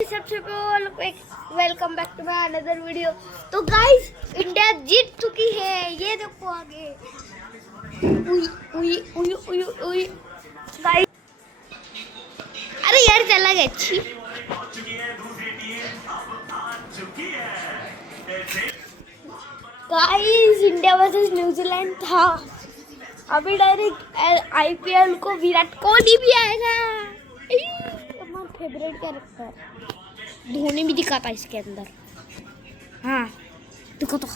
सबसे पहले welcome back to my another video. तो गाइस इंडिया जीत चुकी है, ये देखो आगे। उई उई उई उई उई गाइस, अरे यार चला गया। अच्छी गाइस इंडिया वर्सेस न्यूजीलैंड था। अभी डायरेक्ट आईपीएल को विराट कोहली भी आएगा। अपना फेवरेट कैरेक्टर धोनी भी दिखा था इसके अंदर। हाँ देखो तो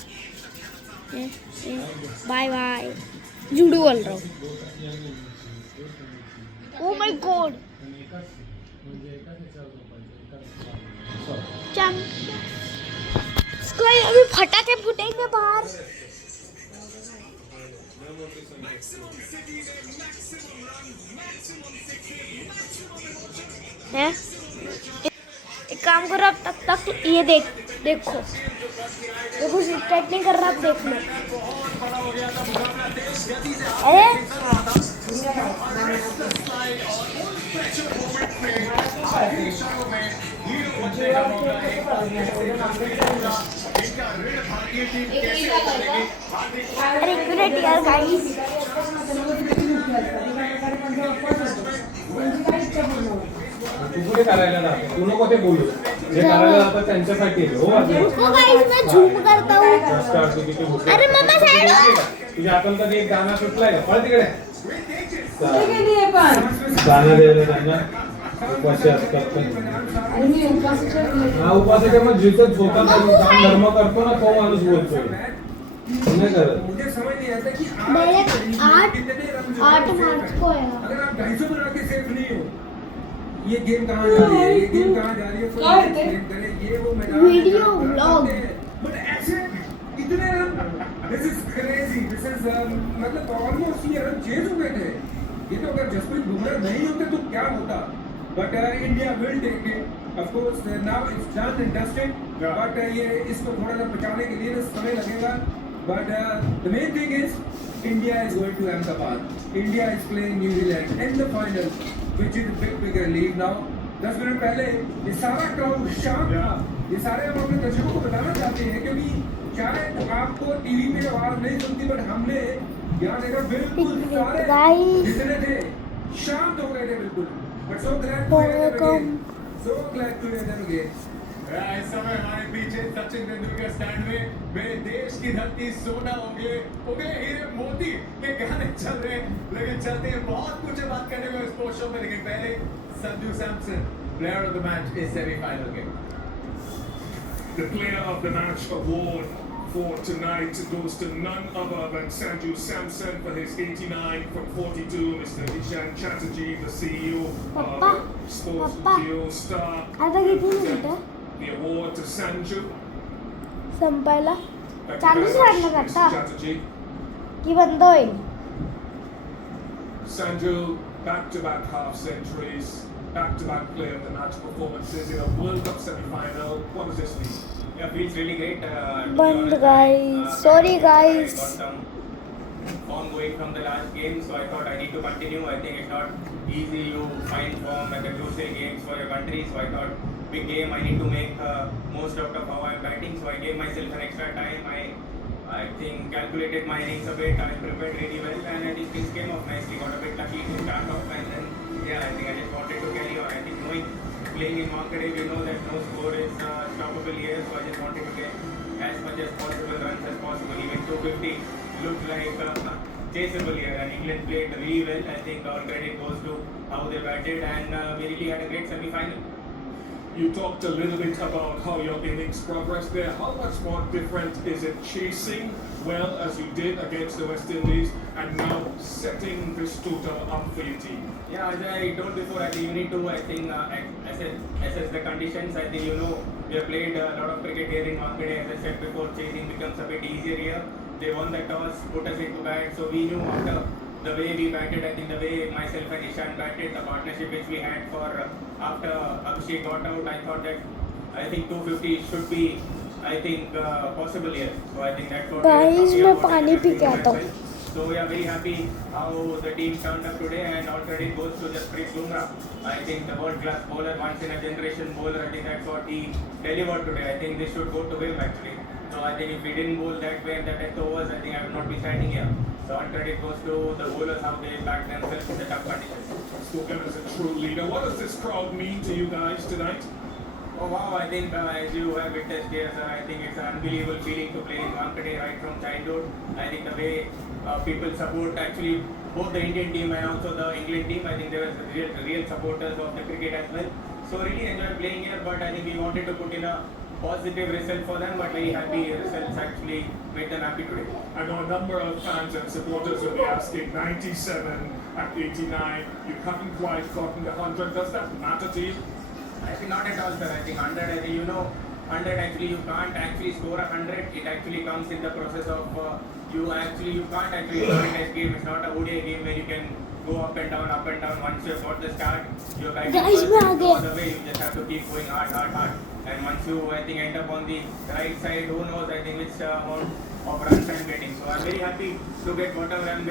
बाय बाय जूडो बोल रहा हूँ। ओ माय गॉड अभी फटाके फूटेंगे बाहर। है एक काम करो, अब तब तक ये देखो कुछ स्टार्ट नहीं कर रहा, आप देख लो। अरे एक मिनट यार गाइस, कुठे करायला जातो तू नको ते बोलू जे करायला जातात त्यांच्यासाठी हो रुको गाइस मैं झूम करता हूं। अरे मम्मा साइड तुझ्या अकल कधी एक गाणं सुटलाय का? पळ तिकडे गाणं द्यायला त्यांना उपाशी असतात हा उपासाच्या मग जिथं झोका धर्म करतो ना तो माणूस बोलतो नाही करत। डायरेक्ट 8 मार्च को है। अगर आप 250 बना के सेफ नहीं हो, ये गेम कहाँ जा रही है, ये गेम कहाँ जा रही है, ये वो मैदान वीडियो व्लॉग बट ऐसे इतने run, this is crazy, this is मतलब ऑलमोस्ट ये रन चेज हो गए थे। ये तो अगर जसप्रीत बुमराह नहीं होते तो क्या होता, but India will take it of course. Now it's done and dusted, but ये इसको थोड़ा सा बचाने के लिए समय लगेगा। But the main thing is India is going to Ahmedabad. India is playing New Zealand in the final, which is a big relief now. 10 minute पहले ये सारा क्राउड शांत था। ये सारे हम अपने दर्शकों को बताना चाहते हैं क्योंकि शायद आपको टीवी पे आवाज नहीं सुनती, बट हमने यहाँ देखा बिल्कुल सारे जितने थे शांत हो गए थे बिल्कुल। But so glad to hear them again. So glad to hear them again. इस समय हमारे पीछे सचिन तेंदुलकर स्टैंड में मेरे देश की धरती सोना उगे हीरे मोती के गाने चल रहे हैं। लेकिन चलते हैं, बहुत कुछ बात करने में स्पोर्ट्स शो में, लेकिन पहले Sanju Samson player of the match इस सेमीफाइनल के। The player of the match award for tonight goes to none other than Sanju Samson for his 89 from 42. Mr. Ishan Chatterjee, the CEO of Sports Geo Star, आता किती minute the award to Sanju. संपायला Thank you चालूच very राहणार much, आता Mr. Chatterjee. की बंद होईल? Sanju, back-to-back half centuries, back-to-back player of the match performances in a World Cup semi-final. What does this mean? Yeah, feels really great. बंद guys, sorry guys. I got some form going from the last game, so I thought I need to continue. I think it's not easy to find form at the crucial games for your country, so I thought big game, I need to make most out of how I'm batting, so I gave myself an extra time. I think calculated my innings a bit, I prepared really well, and I think things came off nicely. Got a bit lucky to start off, and then yeah, I think I just wanted to carry on. I think knowing playing in Wankhede, we know that no score is stoppable here, so I just wanted to get as much as possible runs as possible. Even 250 looked like chaseable here, and England played really well. I think all credit goes to how they batted, and we really had a great semi-final. You talked a little bit about how your innings progressed there. How much more different is it chasing well as you did against the West Indies and now setting this total up for your team? Yeah, as I told before, I think you need to, assess the conditions. I think we have played a lot of cricket here in Wankhede. As I said before, chasing becomes a bit easier here. They won the toss, put us into bat, so we knew after the way we batted, I think the way myself and Ishan batted, the partnership which we had for after Abhishek got out, I thought that I think 250 should be, I think, possible here. So I think that's what guys मैं पानी P के आता हूँ। So we are very happy how the team turned up today, and all credit goes to Jasprit Bumrah. I think the world-class bowler, once in a generation bowler. I think that's what he delivered today. I think this should go to him actually. So I think if he didn't bowl that way and the death overs, I think I would not be standing here. So all credit goes to the bowlers, how they backed themselves in the tough conditions. Spoken as a true leader. What does this crowd mean to you guys tonight? Oh wow, I think as you have witnessed here, sir, I think it's an unbelievable feeling to play in Wankhede right from childhood. I think the way people support actually both the Indian team and also the England team, I think they were real supporters of the cricket as well. So really enjoyed playing here, but I think we wanted to put in a positive result for them, but very happy results actually made them happy today. I know a number of fans and supporters will be asking, 97 at 89, you haven't quite gotten the 100. Does that matter to you? I think not at all, sir. I think 100, I think 100 actually you can't actually score 100. It actually comes in the process of you can't actually score in a game. It's not a ODI game where you can go up and down. Once you've got the start, you're kind of Guys, all the way. You just have to keep going hard. And once you, I think, end up on the right side, who knows, I think which amount of runs I'm getting. So I'm very happy to get whatever I'm getting.